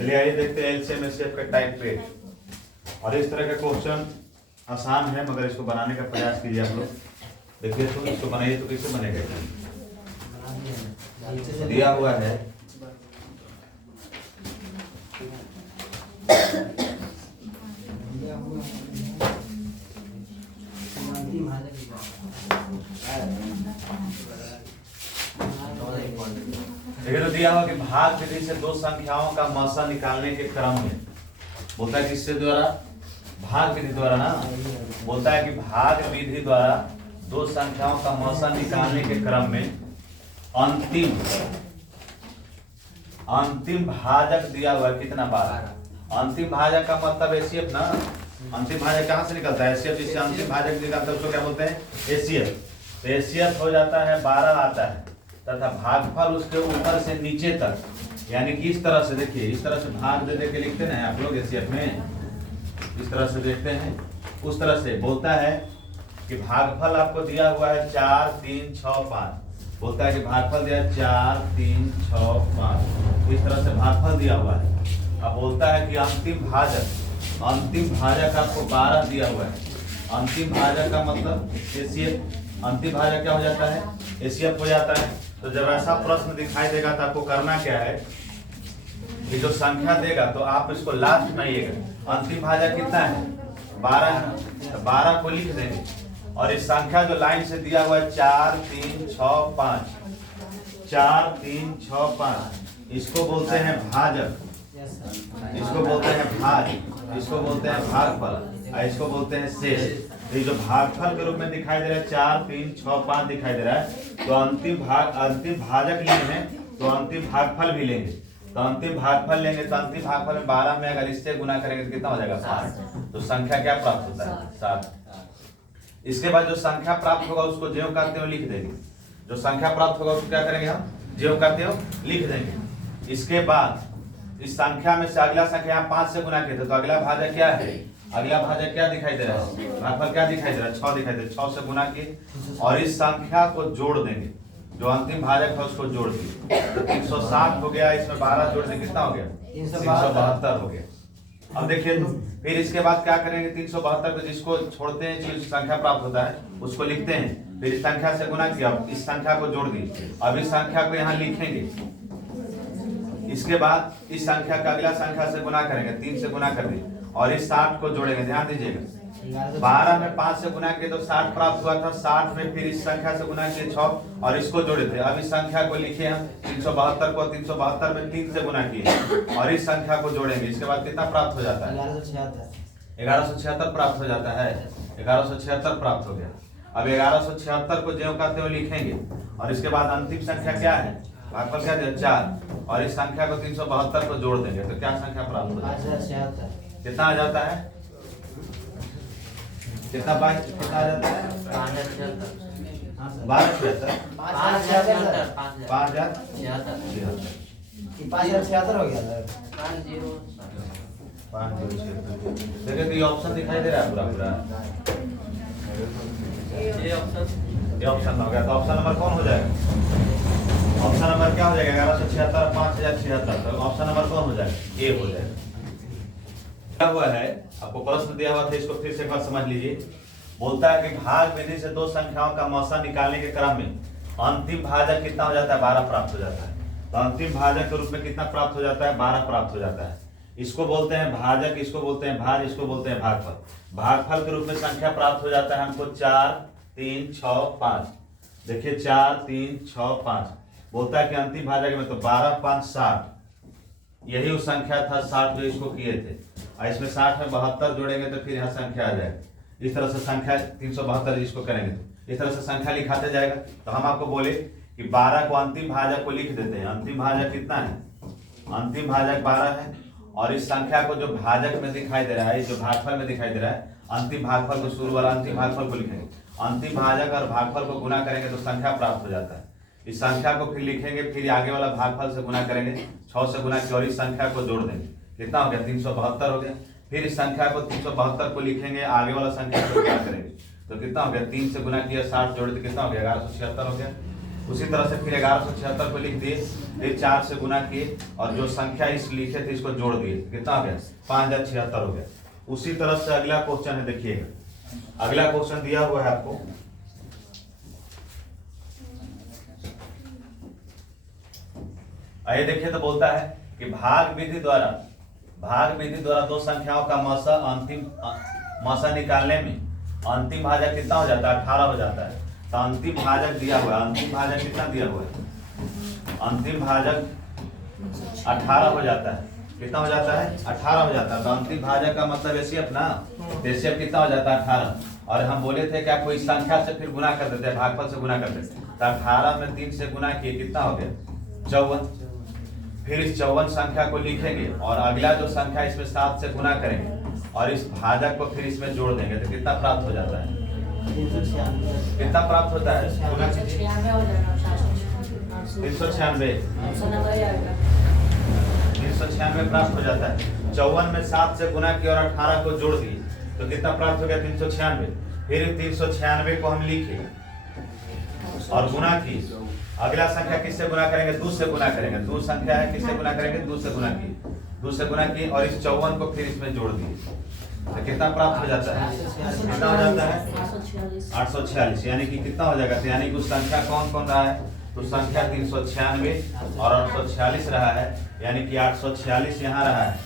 चलिए आइए देखते हैं एलसीएम एचसीएफ का टाइप पे। और इस तरह का क्वेश्चन आसान है, मगर इसको बनाने का प्रयास कीजिए आप लोग। देखिए तो इसको बनाइए तो कैसे बनेगा। दिया हुआ है देखिए तो दिया हुआ कि भाग विधि से दो संख्याओं का मौसा निकालने के क्रम में, बोलता है किससे द्वारा, भाग विधि द्वारा ना, बोलता है कि भाग विधि द्वारा दो संख्याओं का मौसा निकालने के क्रम में अंतिम भाजक दिया हुआ कितना बार। अंतिम भाजक का मतलब एचसीएफ ना, अंतिम भाजक कहां से निकलता है, एचसीएफ। जिससे अंतिम भाजक निकलता है उसको क्या बोलते हैं, एचसीएफ। तो एचसीएफ हो जाता है 12 आता है, तथा भागफल उसके ऊपर से नीचे तक, यानी कि इस तरह से देखिए, इस तरह से भाग दे के लिखते हैं आप लोग एचसीएफ में, इस तरह से देखते हैं, उस तरह से बोलता है कि भागफल आपको दिया हुआ है 4 3 6 5, बोलता है कि भागफल दिया 4 3 6 5, इस तरह से भागफल दिया हुआ है। अब बोलता है कि अंतिम भाजक आपको 12 दिया हुआ है। अंतिम भाजक का मतलब एचसीएफ, अंतिम भाजक क्या हो जाता है, एचसीएफ हो जाता है। तो जब ऐसा प्रश्न दिखाई देगा तो आपको करना क्या है, कि जो संख्या देगा तो आप इसको लास्ट में आइएगा। अंतिम भाजक कितना है, 12 है, तो 12 को लिख देंगे। और इस संख्या जो लाइन से दिया हुआ है 4 3 6 5, 4 3 6 5, इसको बोलते हैं भाजक, इसको बोलते हैं भाज, इसको बोलते हैं भागफल, और इसको बोलते हैं शेष। ये जो भागफल के रूप में दिखाई दे रहा है 4 3 6 5 दिखाई दे रहा है, तो अंतिम भाजक लेंगे तो अंतिम भागफल भी लेंगे। तो अंतिम भागफल लेंगे तो अंतिम भागफल में 12 में अगर इससे गुना करेंगे तो कितना हो जाएगा, 7। तो संख्या क्या प्राप्त होता है, 7। इसके बाद जो संख्या प्राप्त होगा उसको ज्यों का त्यों लिख देंगे। जो संख्या प्राप्त होगा उसको क्या करेंगे हम, ज्यों का त्यों लिख देंगे। इसके बाद इस संख्या में से अगला संख्या यहाँ 5 से गुना किए थे, तो अगला भाजक क्या है, अगला भाजक क्या दिखाई दे रहा है, भागफल क्या दिखाई दे रहा है, 6 दिखाई दे रहा है। 6 से गुना किए और इस संख्या को जोड़ देंगे, जो अंतिम भाजक है उसको जोड़ दिए, तो 360 हो गया। इसमें 12 जोड़ देंगे कितना हो गया, 372 हो गया। अब देखिए तो फिर इसके बाद क्या करेंगे, 372 को जिसको छोड़ते हैं जो संख्या प्राप्त होता है उसको लिखते हैं, फिर इस संख्या से गुना किया, इस संख्या को जोड़ दिए, अब इस संख्या को यहाँ लिखेंगे। इसके बाद इस संख्या का अगला संख्या से गुना करेंगे, 3 से गुना कर दिए, और इस 60 को जोड़ेंगे। ध्यान दीजिएगा, 12 में 5 से गुना किए तो 60 प्राप्त हुआ था, 60 में फिर इस संख्या से गुना किए 6 और इसको जोड़े थे। अब इस संख्या को लिखे हम 372 को, 372 में 3 से गुना किए और इस संख्या को जोड़ेंगे। इसके बाद कितना प्राप्त हो जाता है, 1176 प्राप्त हो जाता है, 1176 प्राप्त हो गया। अब 1176 को ज्यों का त्यों लिखेंगे और इसके बाद अंतिम संख्या क्या है, भागफल क्या है 4, और इस संख्या को 372 को जोड़ देंगे तो क्या संख्या प्राप्त हो जाता है, कितना आ जाता है, कितना कितना आ जाता है, 5076 हो गया। 5076। देखिए तो ये ऑप्शन दिखाई दे रहा है पूरा ये ऑप्शन हो गया। तो ऑप्शन नंबर कौन हो जाएगा, ऑप्शन नंबर क्या हो जाएगा, 1176 5076। तो ऑप्शन नंबर कौन हो जाएगा, ए हो जाएगा। क्या हुआ है, आपको प्रश्न दिया हुआ था, इसको फिर से एक बार समझ लीजिए। बोलता है कि भाग विधि से दो संख्याओं का मौसा निकालने के क्रम में अंतिम भाजक कितना हो जाता है, 12 प्राप्त हो जाता है। तो अंतिम भाजक के रूप में कितना प्राप्त हो जाता है, 12 प्राप्त हो जाता है। इसको बोलते हैं भाजक, इसको बोलते हैं भाज, इसको बोलते हैं भागफल। भागफल के रूप में संख्या प्राप्त हो जाता है हमको 4 3 6 5। देखिए 4 3 6 5 बोलता है कि अंतिम भाजक में तो 12 5 60, यही उस संख्या था 60 जो इसको किए थे। और इसमें 60 में 72 जोड़ेंगे तो फिर यहाँ संख्या आ जाएगी। इस तरह से संख्या 372 इसको करेंगे तो इस तरह से संख्या लिखाते जाएगा। तो हम आपको बोले कि 12 को अंतिम भाजक को लिख देते हैं। अंतिम भाजक कितना है, अंतिम भाजक 12 है, और इस संख्या को जो भाजक में दिखाई दे रहा है, जो भागफल में दिखाई दे रहा है, अंतिम भागफल को शुरू वाला अंतिम भागफल को लिखेंगे। अंतिम भाजक और भागफल को गुना करेंगे तो संख्या प्राप्त हो जाता है। इस संख्या को फिर लिखेंगे, फिर आगे वाला भागफल से गुना करेंगे, 6 से गुना किया और इस संख्या को जोड़ देंगे, कितना हो गया 372 हो गया। फिर इस संख्या को 372 को लिखेंगे, आगे वाला संख्या को गुना करेंगे तो कितना हो गया, 3 से गुना किया 60 जोड़ के कितना हो गया 1176 हो गया। उसी तरह से फिर 1176 को लिख दिए, फिर 4 से गुना किए और जो संख्या इस लिखे थे इसको जोड़ दिए, कितना हो गया 5076 हो गया। उसी तरह से अगला क्वेश्चन है, देखिएगा अगला क्वेश्चन दिया हुआ है आपको, आइए देखिए। तो बोलता है कि भाग विधि द्वारा दो संख्याओं का मसा निकालने में अंतिम भाजक कितना हो जाता है 18 हो जाता है। तो अंतिम भाजक दिया हुआ है, अंतिम भाजक कितना दिया हुआ है, अंतिम भाजक 18 हो जाता है। कितना हो जाता है 18 हो जाता है। तो अंतिम भाजक का मतलब एसीएफ ना, एसीएफ कितना हो जाता है 18। और हम बोले थे क्या कोई संख्या से फिर गुना कर देते हैं, भागफल से गुना कर देते हैं। तो 18 में 3 से गुना किए कितना हो गया 54। फिर इस 54 संख्या को लिखेंगे और अगला जो संख्या इसमें 7 से गुना करेंगे और इस भाजक को फिर इसमें जोड़ देंगे तो कितना प्राप्त हो जाता है, 396। कितना प्राप्त होता है 396 प्राप्त हो जाता है। 54 में 7 से गुना किया और 18 को जोड़ दिए तो कितना प्राप्त हो गया 396। फिर 396 को हम लिखे और गुना की, अगला संख्या किससे गुना करेंगे 2 से गुना करेंगे, 2 संख्या है किससे गुना करेंगे 2 से गुना की, 2 से गुना की और इस 54 को फिर इसमें जोड़ दिए तो कितना प्राप्त हो जाता है, कितना हो जाता है 846। यानी कि कितना हो जाएगा, यानी कि उस संख्या कौन कौन रहा है, तो संख्या 396 और 846 रहा है। यानी कि 846 यहाँ रहा है,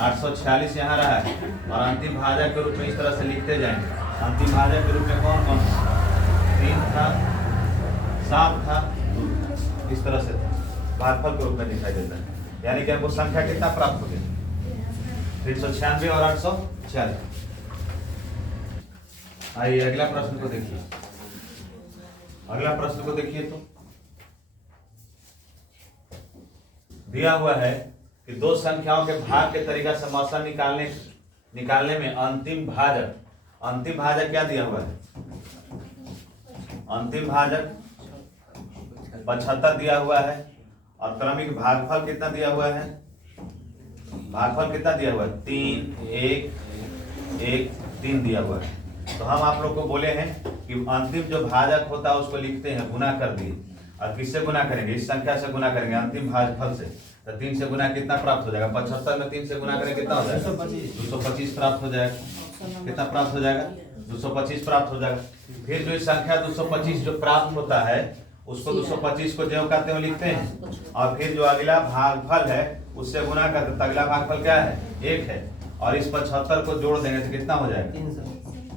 846 यहाँ रहा है। और अंतिम भाजक के रूप में इस तरह से लिखते जाएंगे। अंतिम भाजक के रूप में कौन कौन 3 था, 7 था, 2 था, इस तरह से भागफल के रूप में दिखाई देता है। यानी कि हमको संख्या कितना प्राप्त हो गया 396 और 846। आइए अगला प्रश्न को देखिए, अगला प्रश्न को देखिए। तो दिया हुआ है कि दो संख्याओं के भाग के तरीका से मसा निकालने में अंतिम भाजक क्या दिया हुआ है, अंतिम भाजक 75 दिया हुआ है और क्रमिक भागफल कितना दिया हुआ है, भागफल कितना दिया हुआ है 3 1 1 3 दिया हुआ है। तो हम आप लोग को बोले हैं कि अंतिम जो भाजक होता है उसको लिखते हैं, गुना कर दिए और किससे गुना करेंगे, इस संख्या से गुना करेंगे अंतिम भाजफल से। तो 3 से गुना कितना प्राप्त हो जाएगा, 75 में 3 से गुना करेंगे कितना हो जाएगा 225 प्राप्त हो जाएगा। कितना प्राप्त हो जाएगा 225 प्राप्त हो जाएगा। फिर जो इस संख्या 225 जो प्राप्त होता है उसको 225 को ज्यों का त्यों लिखते हैं और फिर जो अगला भागफल है उससे गुना करते हैं। अगला भागफल क्या है 1 है और इस 75 को जोड़ देंगे तो कितना हो जाएगा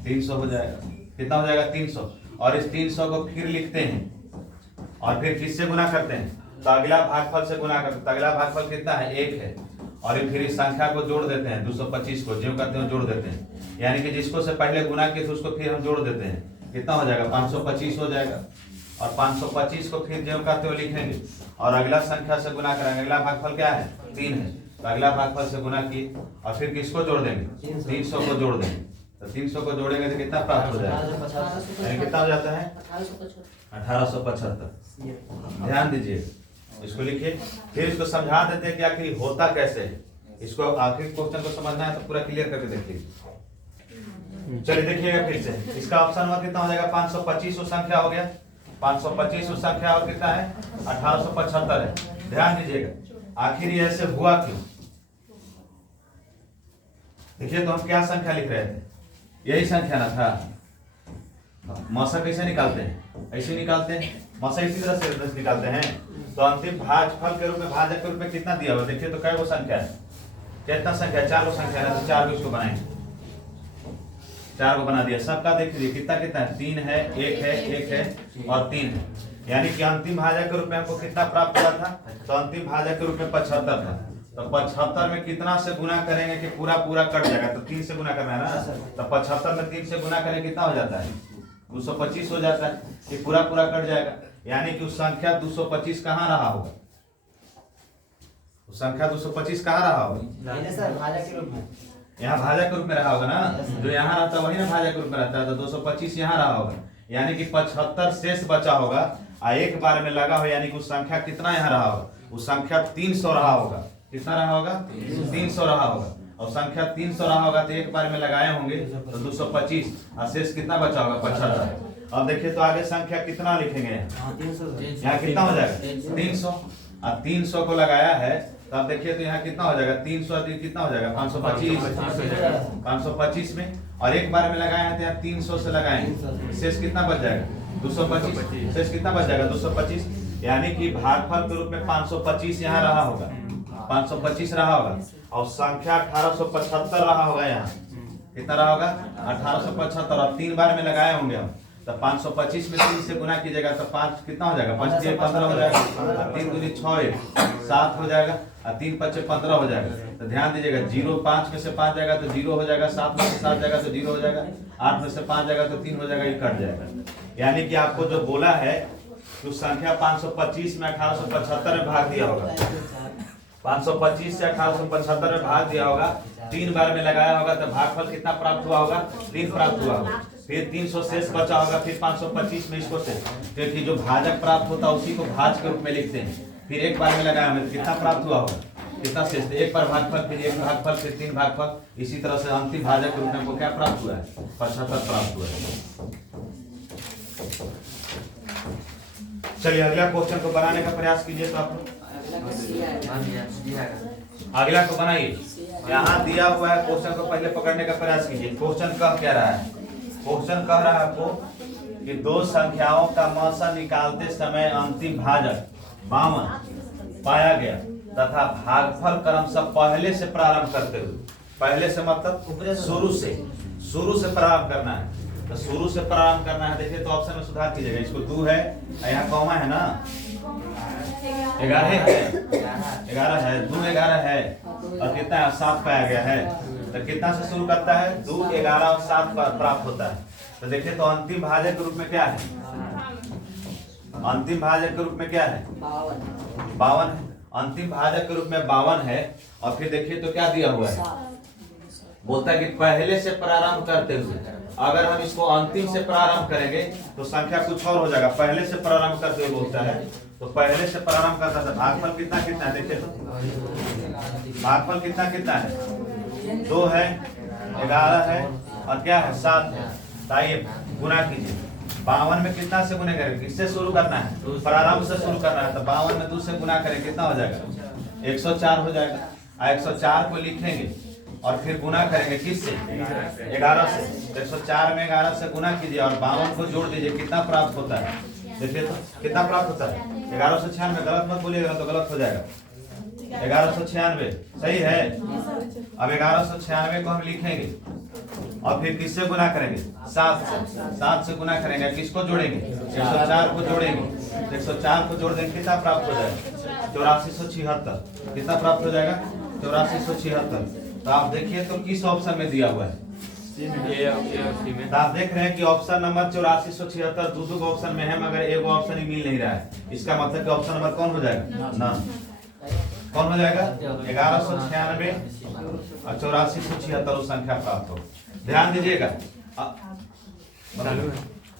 300 हो जाएगा। कितना हो जाएगा 300 और इस 300 को फिर लिखते हैं और फिर किससे गुना करते हैं, तो अगला भागफल से गुना करते हैं। तो अगला भागफल कितना है 1 है और फिर इस संख्या को जोड़ देते हैं 225 को ज्यों करते हैं जोड़ देते हैं। यानी कि जिसको से पहले गुना किए थे उसको फिर हम जोड़ देते हैं, कितना हो जाएगा 525 हो जाएगा और 525 को फिर ज्यों करते हुए लिखेंगे और अगला संख्या से गुना करेंगे। अगला भागफल क्या है 3 है, तो अगला भागफल से गुना किए और फिर किसको जोड़ देंगे 300 को जोड़ देंगे। तो 300 को जोड़ेंगे तो कितना प्राप्त हो जाएगा, यानी कितना हो जाता है 1875। ध्यान दीजिए, इसको लिखिए फिर इसको समझा देते हैं कि आखिर होता कैसे है। इसको आखिर क्वेश्चन को समझना है तो पूरा क्लियर करके देखिए। चलिए देखिएगा फिर से, इसका ऑप्शन हुआ कितना हो जाएगा 525 संख्या हो गया, 525 संख्या और कितना है 1875 है। ध्यान दीजिएगा आखिर ये ऐसे हुआ क्यों, देखिए तो हम क्या संख्या लिख रहे थे, यही संख्या ना था। मसा कैसे निकालते हैं, ऐसे निकालते हैं, मसा इसी तरह से निकालते हैं। तो अंतिम भाजफल के रूप में भाजक के रूप में कितना दिया हुआ देखिए, तो कै वो संख्या है, कितना संख्या है 4 संख्या है, तो 4 इसको बनाएंगे, 4 को बना दिया। सबका देखिए कितना कितना है 3 है 1 है 1 है और 3 है। यानी कि अंतिम भाजक के रूप में हमको कितना प्राप्त हुआ था, तो अंतिम भाजक के रूप में 75 था। तो 75 में कितना से गुना करेंगे कि पूरा पूरा कट जाएगा, तो 3 से गुना करना है ना। तो 75 में 3 से गुना करेंगे कितना हो जाता है 225 हो जाता है, कि पूरा पूरा कट जाएगा। यानी कि उस संख्या 225 कहाँ रहा होगा, उस संख्या 225 कहाँ रहा होगा सर भाजक के रूप में, यहाँ भाजक के रूप में रहा होगा ना, जो यहाँ रहता है वही ना भाजक के रूप में रहता है। तो 225 यहाँ रहा होगा, यानी कि 75 शेष बचा होगा और एक बार में लगा हो, यानी कि उस संख्या कितना यहाँ रहा होगा, उस संख्या 300 रहा होगा। कितना रहा होगा 300 रहा होगा और संख्या 300 रहा होगा तो एक बार में लगाए होंगे तो 225 और शेष कितना बचा होगा 75। अब देखिए तो आगे संख्या कितना लिखेंगे यहाँ कितना हो जाएगा 300। अब 300 को लगाया है तो आप देखिए तो यहाँ कितना हो जाएगा 300 कितना हो जाएगा 525 में, और एक बार में लगाया है तो यहाँ 300 से लगाएंगे, शेष कितना बच जाएगा 225, शेष कितना बच जाएगा 225, यानी कि भागफल के रूप में 525 यहाँ रहा होगा, 525 रहा होगा, और संख्या 1875 रहा होगा। यहाँ कितना रहा होगा 1875, और 3 बार में लगाए होंगे हम, तो 525 में 3 से गुना कीजिएगा तो 5 कितना हो जाएगा 5 3 15 हो जाएगा, 3 दूनी 6 7 हो जाएगा, और 3 5 15 हो जाएगा। तो ध्यान दीजिएगा 0 5 में से 5 जाएगा तो 0 हो जाएगा, 7 में से 7 जाएगा तो 0 हो जाएगा, 8 में से 5 जाएगा तो 3 हो जाएगा, ये कट जाएगा। यानी कि आपको जो बोला है तो संख्या 525 में 1875 में भाग दिया होगा, 525 से 1875 में भाग दिया होगा, 3 बार में लगाया होगा तो भागफल कितना प्राप्त हुआ होगा 3 प्राप्त हुआ होगा, फिर 300 शेष बचा होगा, फिर 525 में इसको शेष, क्योंकि जो भाजक प्राप्त होता है उसी को भाज के रूप में लिखते हैं। फिर एक बार में लगाया हमें कितना प्राप्त हुआ होगा, कितना शेष, एक बार भागफल, फिर एक भागफल, फिर 3 भागफल, इसी तरह से अंतिम भाजक के रूप में हमको क्या प्राप्त हुआ है 75 प्राप्त हुआ है। चलिए अगला क्वेश्चन को बनाने का प्रयास कीजिए। तो आप अगला को बनाइए, यहाँ दिया हुआ है क्वेश्चन को पहले पकड़ने का प्रयास कीजिए। क्वेश्चन कह क्या रहा है, क्वेश्चन कह रहा है आपको कि दो संख्याओं का मौसा निकालते समय अंतिम भाजक 52 पाया गया तथा भागफल क्रमशः पहले से प्रारंभ करते हुए, पहले से मतलब शुरू से प्रारंभ करना है, तो शुरू से प्रारंभ करना है। देखिए तो ऑप्शन में सुधार कीजिएगा, इसको 2 है, यहाँ कॉमा है ना, 11 है, 2 11 है, और कितना है 7 पाया गया है, तो कितना से शुरू करता है 2 11 और 7 प्राप्त होता है। तो देखिए तो अंतिम भाजक के रूप में क्या है, अंतिम भाजक के रूप में क्या है 52 है, अंतिम भाजक के रूप में 52 है। और फिर देखिए तो क्या दिया हुआ है, बोलता है कि पहले से प्रारंभ करते हुए, अगर हम इसको अंतिम से प्रारंभ करेंगे तो संख्या कुछ और हो जाएगा, पहले से प्रारंभ करते हुए बोलता है, तो पहले से प्रारंभ करता था। भागफल कितना कितना है देखिए तो भागफल कितना कितना है 2 है, 11 है, और क्या है 7 है। आइए गुना कीजिए, 52 में कितना से गुना करें, किससे शुरू करना है प्रारंभ से शुरू करना है, तो 52 में 2 से गुना करें कितना हो जाएगा 104 हो जाएगा। 104 को लिखेंगे और फिर गुना करेंगे किससे 11 से, तो 104 में 11 से गुना कीजिए और 52 को जोड़ दीजिए, कितना प्राप्त होता है देखिए तो कितना प्राप्त होता है 1196। गलत मत बोलिएगा तो गलत हो जाएगा, 1196 सही है। अब 1196 को हम लिखेंगे और फिर किससे गुना करेंगे 7 से गुना करेंगे, किसको जोड़ेंगे 104 को जोड़ेंगे, 104 को जोड़ देंगे कितना प्राप्त हो जाएगा 8476, कितना प्राप्त हो जाएगा 8476। तो आप देखिए तो किस ऑप्शन में दिया हुआ है, तो आप देख रहे हैं कि ऑप्शन नंबर 8476 दो ऑप्शन में है, मगर एक ऑप्शन ही मिल नहीं रहा है। इसका मतलब कि ऑप्शन नंबर कौन हो जाएगा ना, कौन हो जाएगा 1196 और 8476 संख्या प्राप्त हो। ध्यान दीजिएगा,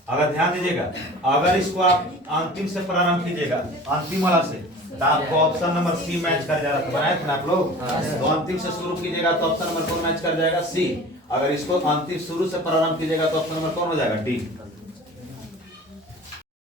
अगर ध्यान दीजिएगा, अगर इसको आप अंतिम से प्रारंभ कीजिएगा, अंतिम वाला से, तो आपको ऑप्शन नंबर सी मैच कर जाएगा। तो बनाए थे ना आप लोग, तो अंतिम से शुरू कीजिएगा तो ऑप्शन नंबर कौन मैच कर जाएगा सी। अगर इसको अंतिम शुरू से प्रारंभ कीजिएगा तो ऑप्शन नंबर कौन हो जाएगा डी।